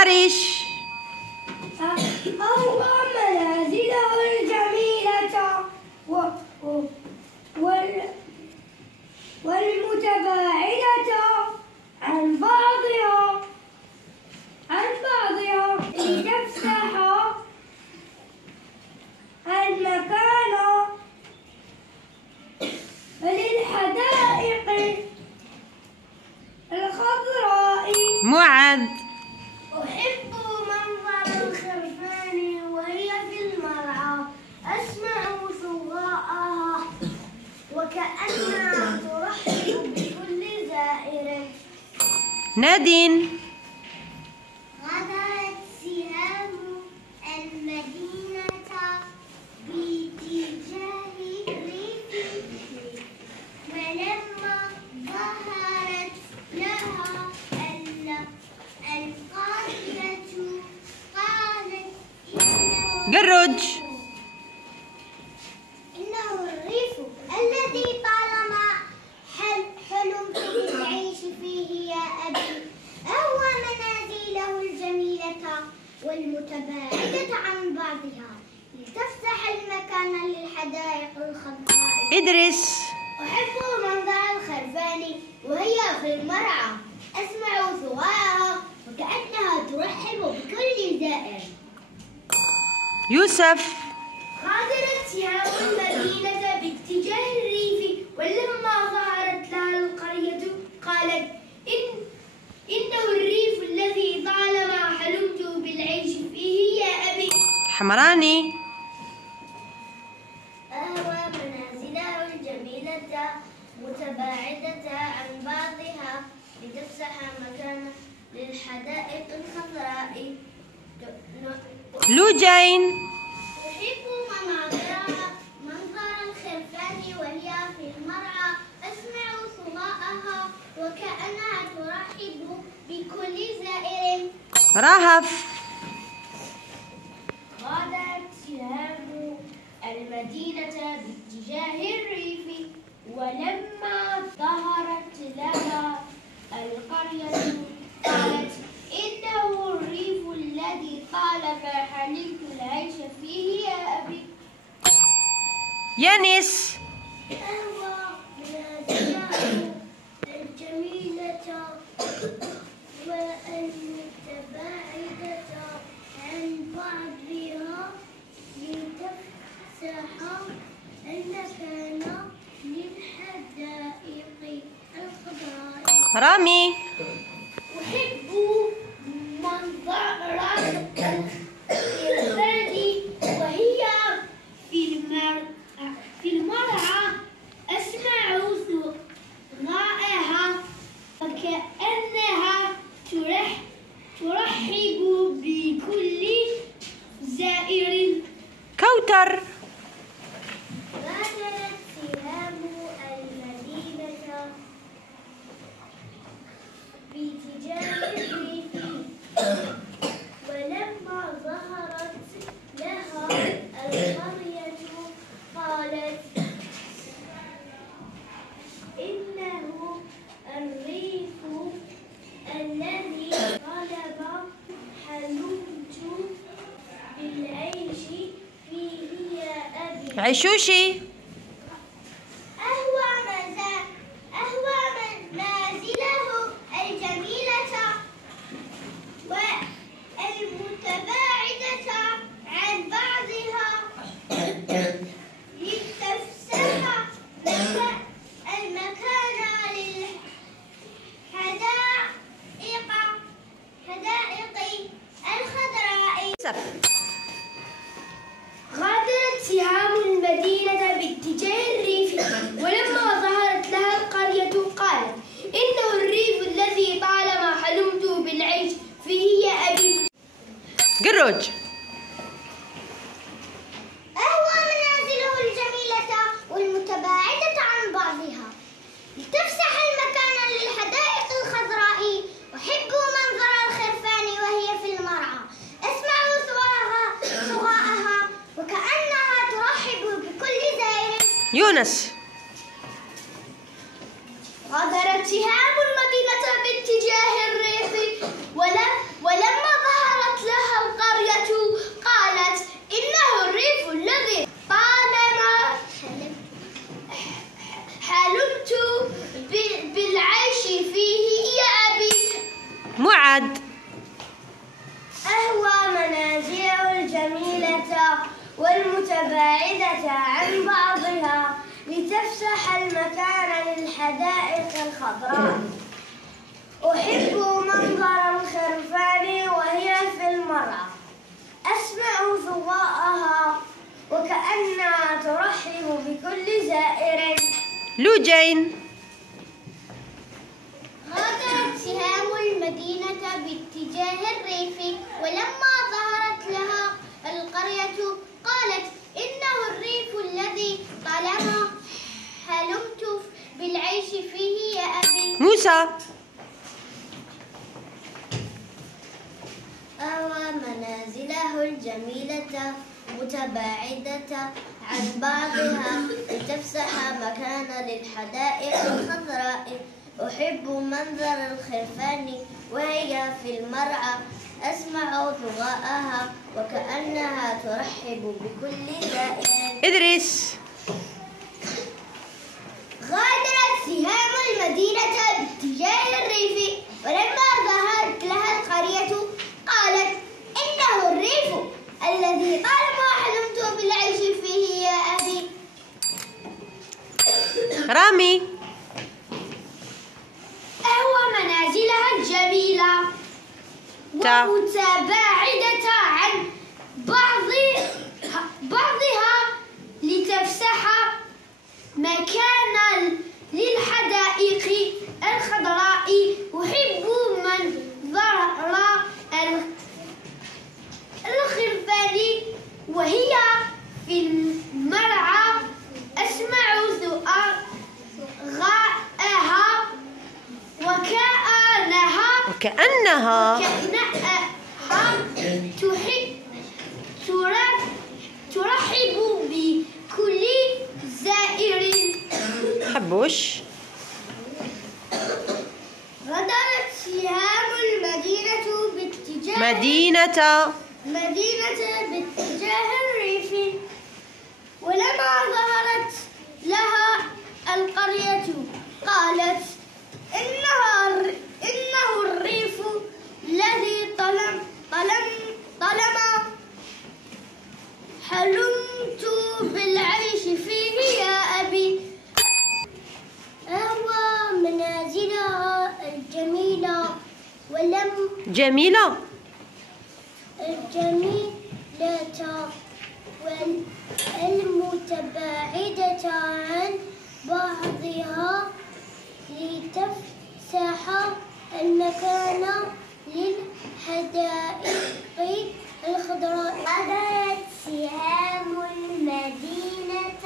فارش. أهوى منازله الجميلة والمتباعدة عن بعضها لتفسح المكان للحدائق الخضراء. معد. أحب منظر الخرفان وهي في المرعى، أسمع صغاءها وكأنها ترحب بكل زائر. نادين. غدت سهام المدينة باتجاه الريف، ولما ظهرت لها القافلة قالت جرج. إنه الريف الذي طالما حلمت بالعيش فيه يا أبي. أهوى منازله الجميلة والمتباعدة عن بعضها لتفسح المكان للحدائق الخضراء. إدريس. أحب منظر الخرفان وهي في المرعى، أسمع ثواءها وكأنها ترحب بكل زائر. يوسف. غادرت سهام المدينة باتجاه الريف، ولما ظهرت لها القرية قالت إنه الريف الذي طالما حلمت بالعيش فيه يا أبي. حمراني. أهوى منازله الجميلة متباعدة عن بعضها لتفسح مكان للحدائق الخضراء. لوجين. أحب منظر الخرفان وهي في المرعى، أسمع صغاءها وكأنها ترحب بكل زائر. رهف. غادرت سهام المدينة باتجاه الريف، ولما ظهرت لها القرية قالت إنه الريف الذي طالما حلمت العيش فيه يا أبي. يانس. أهوى منازله الجميلة والمتباعدة عن بعضها لتفسح المكان للحدائق الخضراء. رامي. أحب منظر الخرفان وهي في المرعى، أسمع صغاءها وكأنها ترحب بكل زائر. كوتر. غادرت سهام المدينة باتجاه الريف، ولما ظهرت لها القرية قالت إنه الريف الذي طالما حلمت بالعيش فيه يا أبي. عشوشي. أهوى منازله الجميلة والمتباعدة عن بعضها لتفسح المكان للحدائق الخضراء. غادرت سهام المدينة باتجاه الريف، ولما ظهرت لها القرية قالت إنه الريف الذي طالما حلمت بالعيش فيه يا أبي. جرج. أهوى منازله الجميلة والمتباعدة عن بعضها لتفسح المكان للحدائق الخضراء. أحب منظر الخرفان وهي في المرعى، أسمع صغاءها وكأنها ترحب بكل زائر. يونس. غادرت سهام المدينة باتجاه الريف، ولما ظهرت المتباعدة عن بعضها لتفسح المكان للحدائق الخضراء. أحب منظر الخرفان وهي في المرعى، أسمع ثواءها وكأنها ترحب بكل زائر. لوجين. غادرت سهام المدينة باتجاه الريف، ولما ظهرت لها القرية قالت: إنه الريف الذي طالما حلمت بالعيش فيه يا أبي. موسى. أوى منازله الجميلة متباعدة عن بعضها لتفسح مكان للحدائق الخضراء. أحب منظر الخرفان وهي في المرعى، أسمع ضوءها وكأنها ترحب بكل زائر. إدريس. غادرت سهام المدينة باتجاه الريف، ولما ظهرت لها القرية قالت: إنه الريف الذي طالما حلمت بالعيش فيه يا أبي. رامي. أهوى منازلها الجميلة ومتباعدة عن بعضها لتفسح مكانا للحدائق الخضراء. أحب منظر الخرفان وهي في المرعى، أسمع ثواءها وكأنها ترحب بكل زائر. حبوش. غادرت سهام المدينة باتجاه الريف، ولما ظهرت لها القرية قالت: إنه الريف الذي طالما حلمت بالعيش فيه يا أبي. أهوى منازلها الجميلة جميلة. والمتباعدة عن بعضها لتفسح المكان للحدائق الخضراء. غادرت سهام المدينة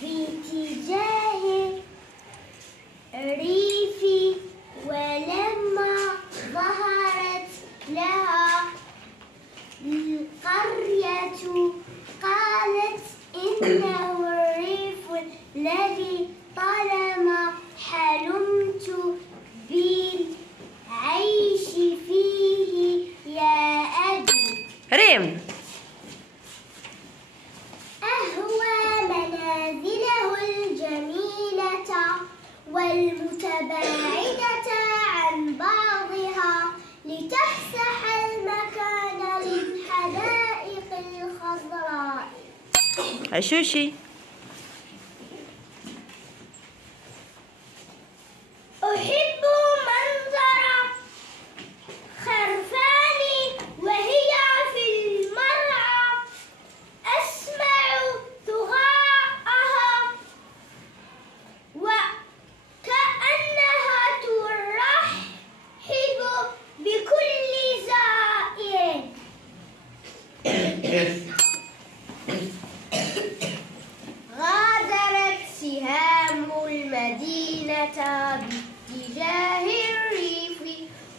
باتجاه الريف، ولما ظهرت لها القرية قالت: إنه الريف الذي طالما حلمت بالعيش فيه يا أبي. ريم. أهوى منازله الجميلة والمتباعدة عن بعضها لتفسح المكان للحدائق الخضراء. عشوشي. أحب منظر خرفان وهي في المرعى، أسمع ثواءها وكأنها ترحب بكل زائر. غادرت سهام المدينة باتجاه الريف،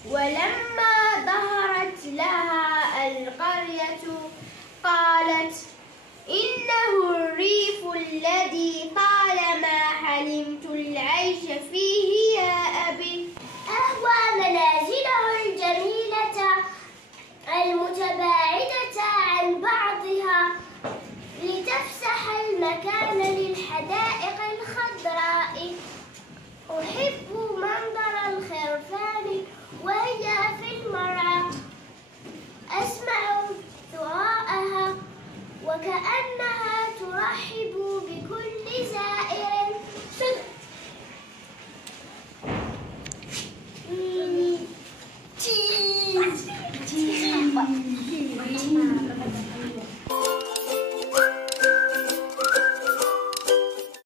ولما ظهرت لها القرية قالت: إنه الريف الذي طالما حلمت العيش فيه يا أبي. أهوى منازله الجميلة المتباعدة عن بعضها لتفسح المكان للحدائق الخضراء. أحب منظر الخرفان وهي في المرعى، أسمع ثواءها وكأنها كأنها ترحب بكل زائر.